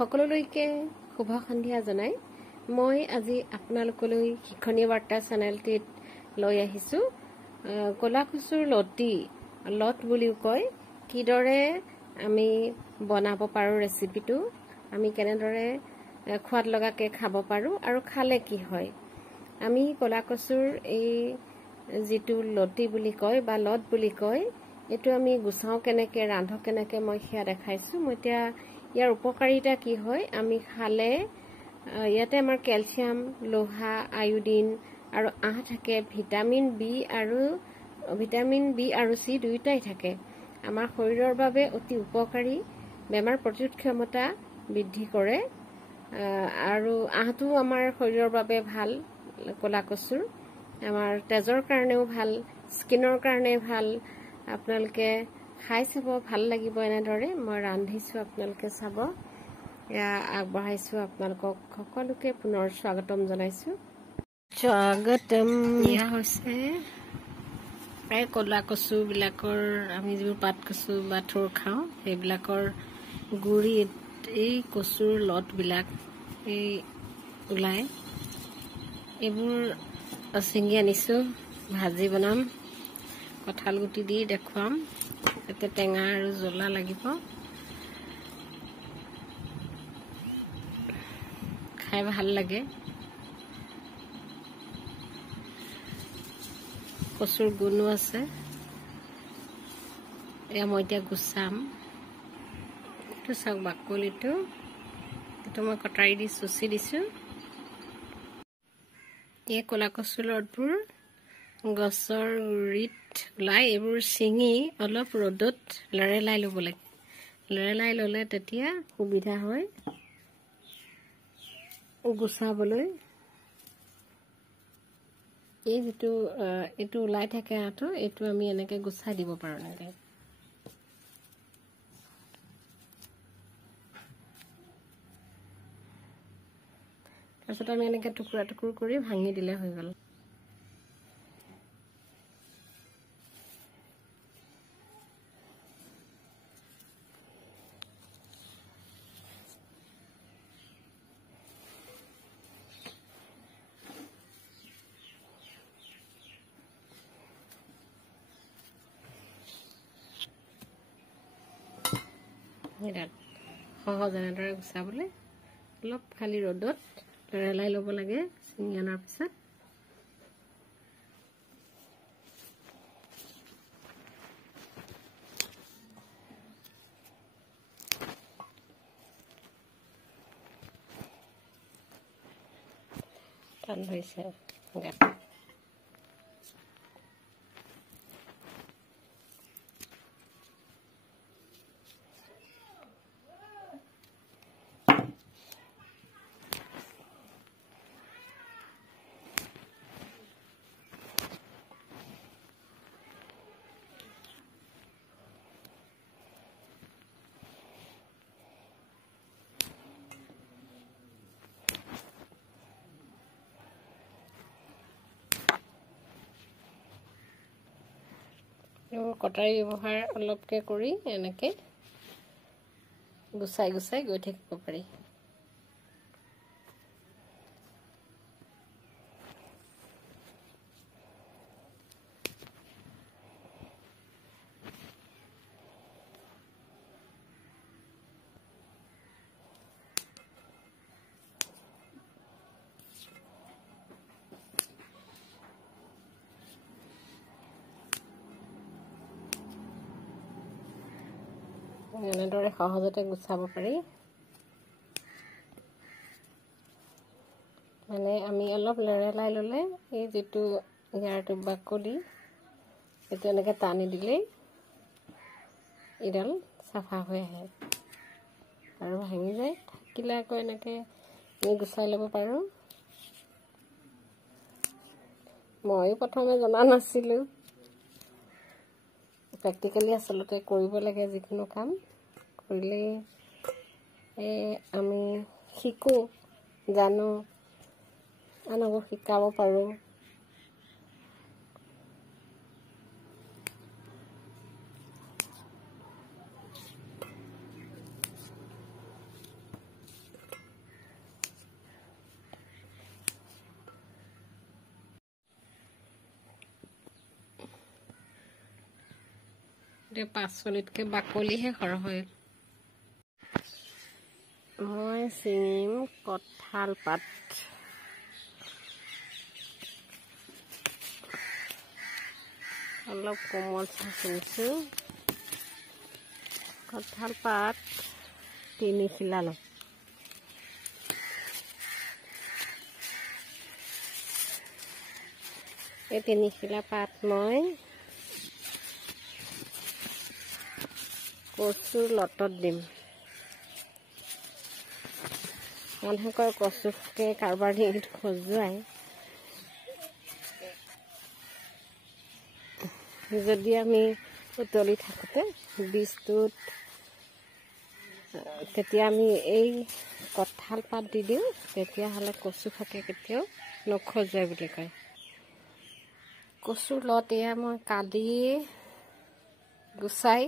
সকলোলৈকে শুভ সন্ধিয়া জনাই মই আজি আপোনালোকলৈ শিক্ষণীয় বাৰ্তা চেনেলটিত লৈ আহিছো কলা কচুৰ লট বুলিও কয় কিদৰে আমি বনাব পাৰো ৰেচিপিটো আমি কেনেদৰে খোৱাদ লগাকে খাব পাৰো আৰু খালে কি হয় আমি কলা কচুৰ এই যেটো লটি বুলি কয় বা লট বুলি কয় এটো আমি গুছাও কেনেকে ৰান্ধো কেনেকে মই হিয়া দেখাইছো মই এতিয়া ইয়াৰ উপকাৰিতা কি হয় আমি খালে ইয়াতে আমাৰ ক্যালসিয়াম লোহা আয়োডিন আৰু আহ থাকে ভিটামিন বি আৰু সি দুইটাই থাকে আমাৰ শৰীৰৰ বাবে অতি উপকাৰী বেমাৰ প্ৰতিৰোধ ক্ষমতা বৃদ্ধি কৰে আৰু আহটো আমাৰ শৰীৰৰ বাবে ভাল কলা কচুৰ আমাৰ তেজৰ কাৰণেও ভাল স্কিনৰ কাৰণে ভাল আপোনালোকে খাই চাব ভাল লাগিব এনেদৰে মই ৰান্ধিছো আপোনালোকে চাব আগবঢ়াইছো আপোনালোকক সকলোকে পুনৰ স্বাগতম জনাইছো স্বাগতম ইয়া হৈছে এই কলা কচু বিলাকৰ আমি যে পাত কচু বা থোৰ খাওঁ সেইবিলাকৰ গুৰি এই কচুৰ লট বিলাক এই উলাই এইবোৰ চিঙি আনিছো ভাজি বনাম কঁঠাল গুটি দি দেখুৱাম এতে টেঙা আৰু জ্বলা লাগিব খাই ভাল লাগে কচুৰ গুণো আছে এয়া মই এতিয়া গুছাম এইটো চাওক বাকলিটো এইটো মই কটাৰি দি চুচি দিছো এই কলা কচুৰ লটবোৰ গছৰ গুৰিত লাই এইবোৰ চিঙি অলপ ৰ'দত লৰেলাই ল'ব লাগে লৰেলাই ল'লে তেতিয়া সুবিধা হয় গুছাবলৈ এই যেটো এটো ওলাই থাকে আটো এটো আমি এনেকে গুছাই দিব পাৰো নেকে তাৰপিছত আমি এনেকে টুকুৰা টুকুৰ কৰি ভাঙি দিলে হৈ গ'ল সহজ এনেদৰে গুছাবলৈ অলপ খালি ৰ'দত লৰেলাই ল'ব লাগে চিঙি অনাৰ পিছত টান হৈছে কটাৰী ব্যৱহাৰ অলপকে কৰি এনেকে গুছাই গুছাই গৈ থাকিব পাৰি এনেদৰে সহজতে গুছাব পাৰি মানে আমি অলপ লৰেলাই ল'লে এই যেটো ইয়াৰটো বাকলি এটো এনেকে টানি দিলে ইডাল সাফা হৈ আহে আৰু ভাঙি যায় থাকিলে আকৌ এনেকে আমি গুছাই ল'ব পাৰো মই প্ৰথমে জনা নাছিলো প্ৰেক্টিক্যালি আসলতে কৰিব লাগে যিকোনো কাম কৰিলে আমি শিকো জানো আনকো শিকাব পাৰো এতিয়া পাচলিতকৈ বাকলিহে সৰহ হয়। মই ছিঙিম কঁঠাল পাত। অলপ কোমল ছিঙিছোঁ। কঁঠাল পাত 3 খিলা ল'ম। এই 3 খিলা পাত মই কচুৰ লতত দিম। মানুহে কয় কচুকে কাৰোবাৰ ডিঙিত খজুৱাই। যদি আমি উতলি থাকোঁতে বীজটোত তেতিয়া আমি এই কঁঠাল পাত দি দিওঁ, তেতিয়াহ'লে কচু শাকে কেতিয়াও নখজুৱাই বুলি কয়। কচুৰ লত এয়া মই কাটি গুচাই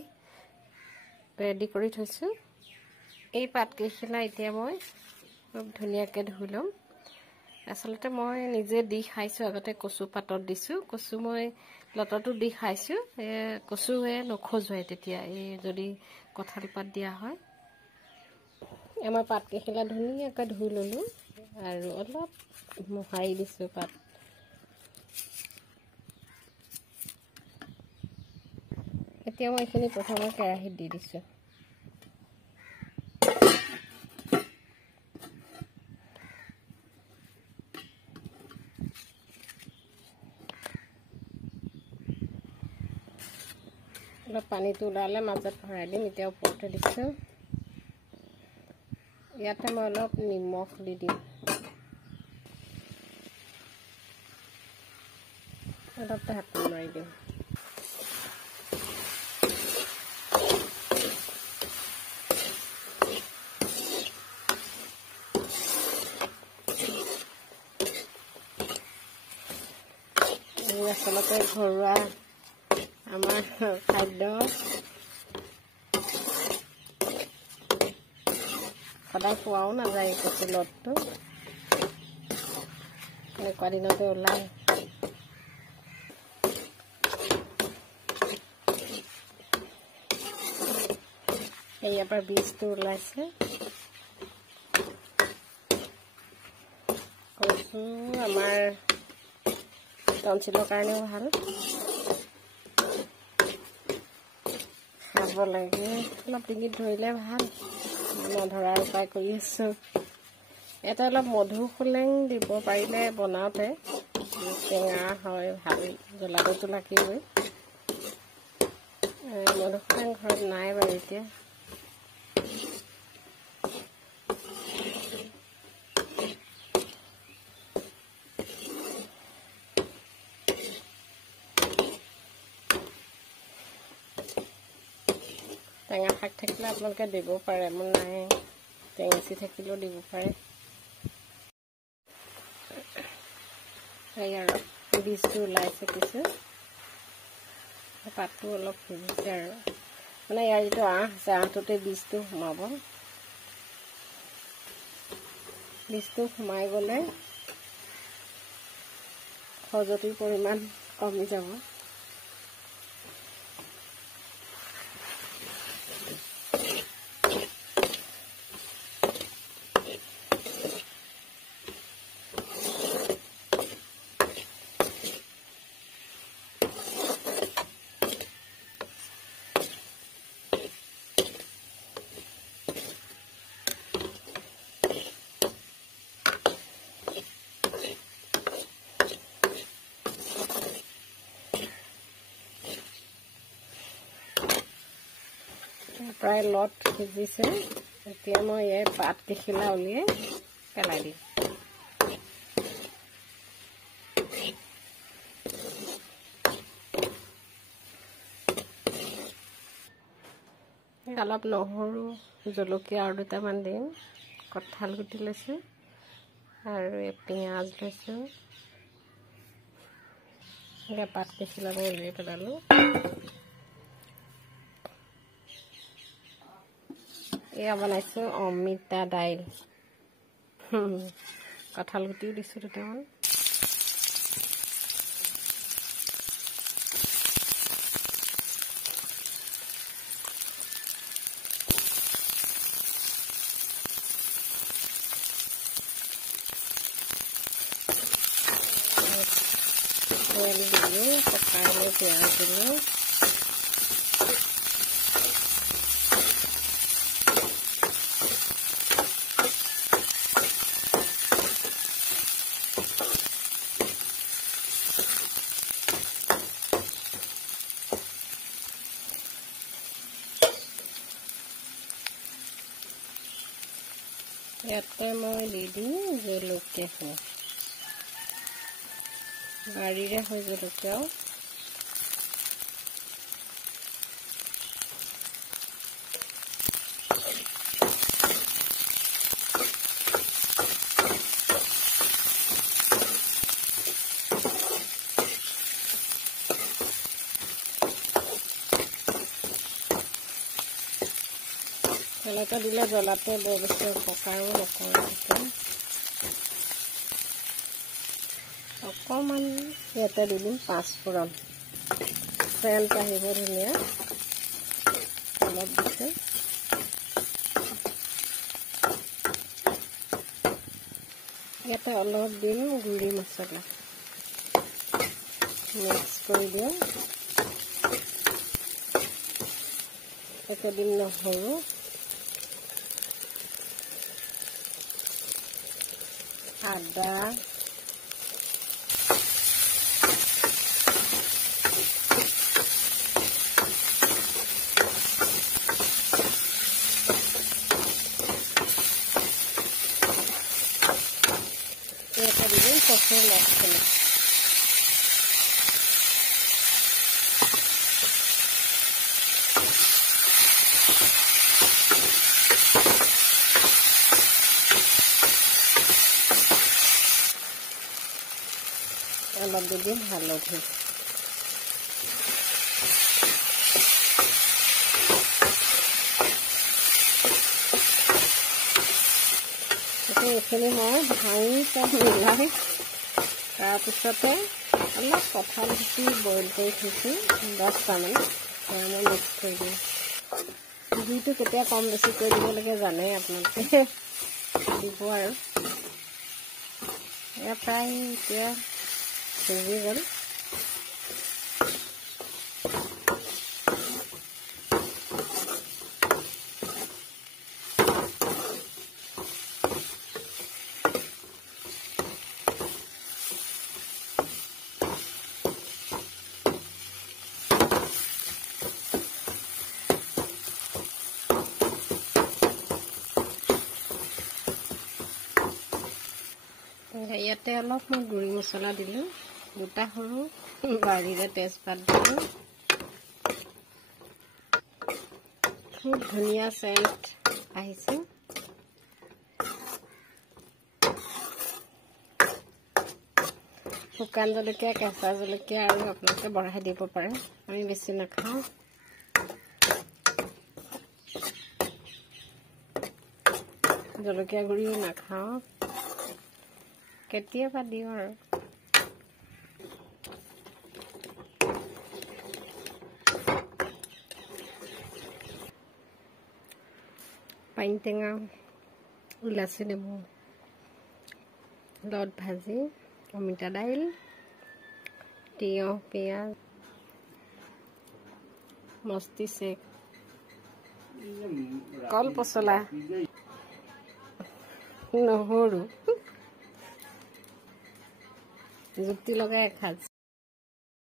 ৰেডি কৰি থৈছোঁ। এই পাতকেইখিলা এতিয়া মই খুব ধুনীয়াকৈ ধুই ল'ম। আচলতে মই নিজে দি খাইছোঁ, আগতে কচু পাতত দিছোঁ, কচু মই লততো দি খাইছোঁ। কচুৱে নখজুৱাই তেতিয়া এই যদি কঁঠাল পাত দিয়া হয়। আমাৰ পাতকেইখিলা ধুনীয়াকৈ ধুই ল'লোঁ আৰু অলপ মোহাৰি দিছোঁ পাত। এতিয়া মই এইখিনি প্ৰথমে কেৰাহীত দি দিছোঁ। অলপ পানীটো ওলালে মাজত ভৰাই দিম। এতিয়া ওপৰতে দিছোঁ। ইয়াতে মই অলপ নিমখ দি দিম। অলপ ঢাকোন মাৰি দিম। আচলতে ঘৰুৱা আমাৰ খাদ্য সদায় পোৱাও নাযায়। কচু লতটো এনেকুৱা দিনতে ওলায়। ইয়াৰ পৰা বীজটো ওলাইছে। কচু আমাৰ টনচিলৰ কাৰণেও ভাল, খাব লাগে। অলপ ডিঙিত ধৰিলে ভাল। নধৰাৰ উপায় কৰি আছোঁ। ইয়াতে অলপ মধুসোলেং দিব পাৰিলে বনাওঁতে টেঙা হয়, ভাল। জ্বলাটোতো লাগিবই। মধুসোলেং ঘৰত নাই বাৰু এতিয়া। টেঙা শাক থাকিলে আপোনালোকে দিব পাৰে, মোৰ নাই। টেঙেচি থাকিলেও দিব পাৰে। এই আৰু বীজটো ওলাইছে কিছু, পাতটো অলপ সিজিছে আৰু মানে ইয়াৰ যিটো আঁহ আছে, আঁহটোতে বীজটো সোমাব। বীজটো সোমাই গ'লে খজুৱতিৰ পৰিমাণ কমি যাব। প্ৰায় লত সিজিছে। এতিয়া মই এই পাতকেইখিলা উলিয়াই পেলাই দিম। অলপ নহৰু, জলকীয়া আৰু 2টামান দিম। কঁঠাল গুটি লৈছোঁ আৰু পিঁয়াজ লৈছোঁ। এতিয়া পাতকেইখিলা মই উলিয়াই পেলালোঁ। এয়া বনাইছোঁ অমিতা দাইল। কঁঠাল গুটিও দিছোঁ 2টামান। তেল দিলোঁ, পকাই লৈ পিঁয়াজ দিলোঁ। ইয়াতে মই দি দিওঁ জলকীয়া, বাৰীৰে হয় জলকীয়াও। জলকীয়া দিলে জ্বলাটো বৰ বেছি অপকাৰো নকৰে। অকণমান ইয়াতে দি দিম পাঁচফোৰণ, চেণ্ট আহিব ধুনীয়া। অলপ দিছোঁ। ইয়াতে অলপ দিম গুড়ি মছলা, মিক্স কৰি দিওঁ। ইয়াতে দিম নহৰু, আদা, ইয়াতে দিম কচুৰ লগ। অলপ দি দিম হালধি। এইখিনি মই ভাঙি চব মিলাই তাৰপিছতে অলপ কঁঠাল গুটি বইল কৰি থৈছোঁ 10টামান, মই মিক্স কৰি দিওঁ। জুইটো কেতিয়া কম বেছি কৰি দিব লাগে জানে আপোনালোকে, দিব আৰু। এয়া প্ৰায় এতিয়া সিজি গ'ল। ইয়াতে অলপ মই গুড়ি মছলা দিলোঁ, 2টা সৰু বাৰীৰে তেজপাত দিলোঁ। খুব ধুনীয়া চেণ্ট আহিছে। শুকান জলকীয়া, কেঁচা জলকীয়া আৰু আপোনালোকে বঢ়াই দিব পাৰে, আমি বেছি নাখাওঁ। জলকীয়া গুড়িও নাখাওঁ, কেতিয়াবা দিওঁ আৰু। পানী টেঙা, ইলাচি নেমু, লগত ভাজি, অমিতা দাইল, তিয়ঁহ, পিঁয়াজ, মস্তি চেক, কল পচলা, নহৰু, জুতি লগাই এসাঁজ।